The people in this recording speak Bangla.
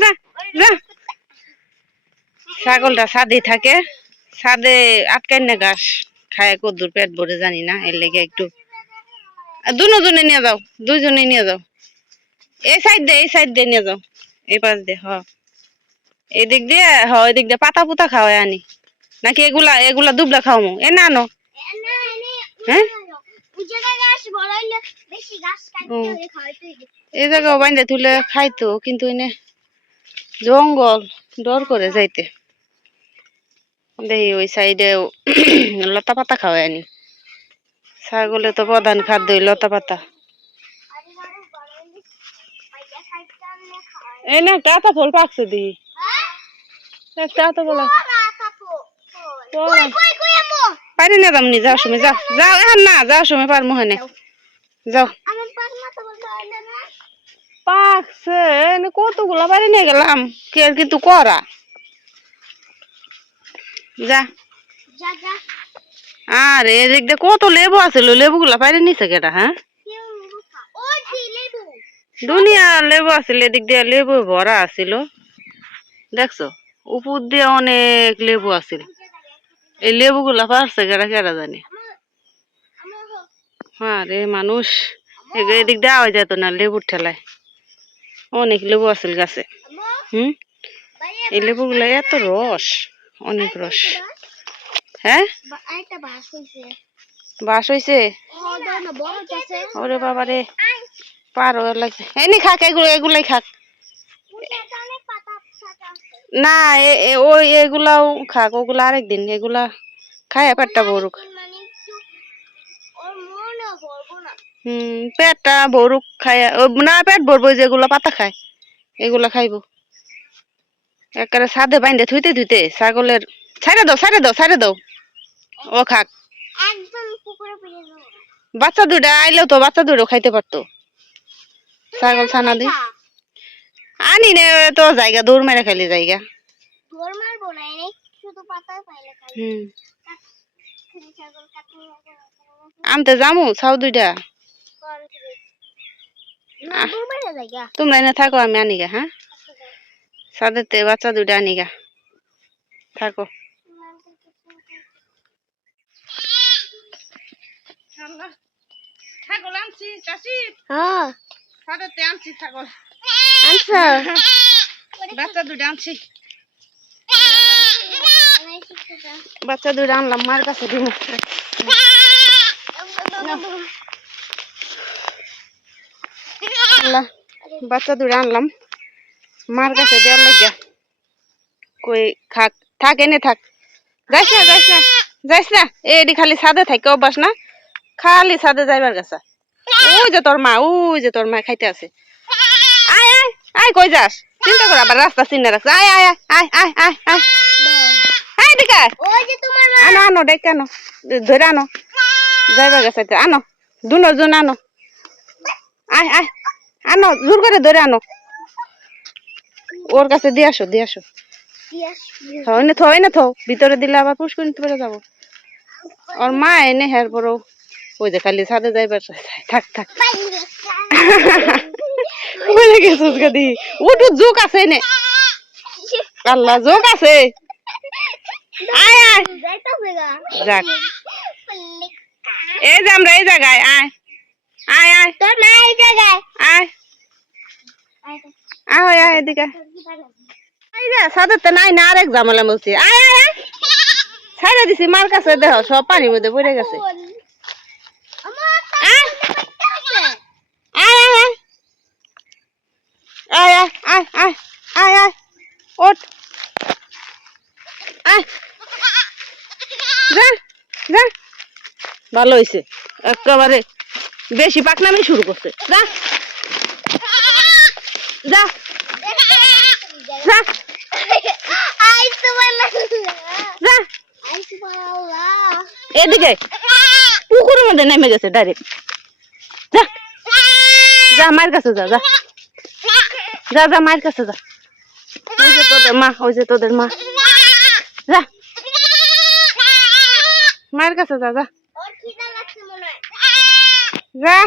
যা যা ছাগলটা ছাদে থাকে ছাদে আটকাই না ঘাস খায় কদ্দুর পেট ভরে জানি না এর লেগে একটু দুজনে নিয়ে যাও দুইজনে নিয়ে যাও এই সাইড দিয়ে নিয়ে যাও এই পাশ দিয়ে এই দিক দিয়ে এই দিক দিয়ে পাতা পুতা খাওয়াই আনি নাকি এগুলা এগুলা দুবলা খাওয়ামো এ না আনো হ্যাঁ এই জায়গাও বাইন্দে তুলে খাইতো কিন্তু এনে জঙ্গল ডর করে যাইতে দেখি ওই সাইডে লতা পাতা খাওয়াই আনি ছাগলে তো প্রধান খাদ্য লতা পাতা এই না একটা আতা ফল পাকছে দিই একটা আতা বলা পারি না দাম নি যাওয়ার সময় যাও যাও এখন না যাওয়ার সময় পারমু হেনে যাও পাকছে কতগুলা পারি নিয়ে গেলাম কে কিন্তু করা যা আরে এদিক দিয়ে কত লেবু আছে লেবু গুলা পারি নিছে কেটা হ্যাঁ দুনিয়া লেবু আছিল এদিক দিয়ে লেবু ভরা আছিল দেখছো উপর দিয়ে অনেক লেবু আছিল এই লেবু গুলা পারছে কেটা কেটা জানি হ্যাঁ রে মানুষ এদিক দিয়ে আওয়া যেত না লেবুর ঠেলায় অনেক লেবু আছিল গাছে এই লেবু গুলা এত রস অনেক রস হ্যাঁ বাস হইছে ওরে বাবা রে পার লাগছে এনি খাক এগুলাই খাক না ওই এগুলাও খাক ওগুলা আরেকদিন এগুলা খায় পেটটা ভরুক পেটটা ভরুক খায় না পেট ভরবো যেগুলা পাতা খায় এগুলা খাইবো একেবারে ছাদে বাইন্দে থুইতে থুইতে ছাগলের ছাইড়ে দাও ও খাক বাচ্চা দুইটা আইলেও তো বাচ্চা দুটো খাইতে পারতো ছাগল ছানা দি আনি নে তো জায়গা দৌড় মেরে খাইলে জায়গা আনতে যামু ছাও দুইটা তোমরা এনে থাকো আমি আনিগা হ্যাঁ ছাদেতে বাচ্চা দুইটা আনিগা থাকো ছাগল আনছি চাষি ছাদেতে আনছি ছাগল আচ্ছা বাচ্চা দুইটা আনছি বাচ্চা দুইটা আনলাম মার কাছে দিব বাচ্চা দুইটা আনলাম মার কাছে দেওয়ার লাগিয়া কই খাক থাক এনে থাক যাইস না এডি খালি ছাদে থাকে অভ্যাস না খালি ছাদে যাইবার গেছে ওই যে তোর মা খাইতে আছে আয় আয় আয় কই যাস চিন্তা কর আবার রাস্তা চিন্তা রাখছে আয় আয় আয় আয় আয় আয় আয় দিকা আনো আনো ডেকে আনো ধরে আনো যাইবার গেছে আনো দুজন আনো আয় আয় আনো জোর করে ধরে আনো ওর কাছে দিয়ে আসো থই না ভিতরে দিলে আবার পুষ্কর নিতে পেরে যাবো ওর মা এনে হের পরও ওই যে খালি ছাদে যাইবার থাক বলে গেছিস গাদি উঠ জোক আছে নে আল্লাহ জোক আছে আয় আয় যাক এই যে আমরা এই জায়গায় আয় আয় আয় তোর মা এই জায়গায় আয় আয় আয় এদিকে এই যে সাদাতে নাই না আরেক জামালা বলছি আয় আয় আয় ছাইড়া দিছি মার কাছে দেহ সব পানির মধ্যে পড়ে গেছে আয় আয় আয় আয় আয় আয় ওঠ আয় যা ভালো হয়েছে একেবারে বেশি পাকনামি শুরু করছে যা যা যা এদিকে পুকুরের মধ্যে নেমে গেছে ডাইরেক্ট যা যা মায়ের কাছে যা মায়ের কাছে যা ওই যে তোদের মা যা মায়ের কাছে যা যা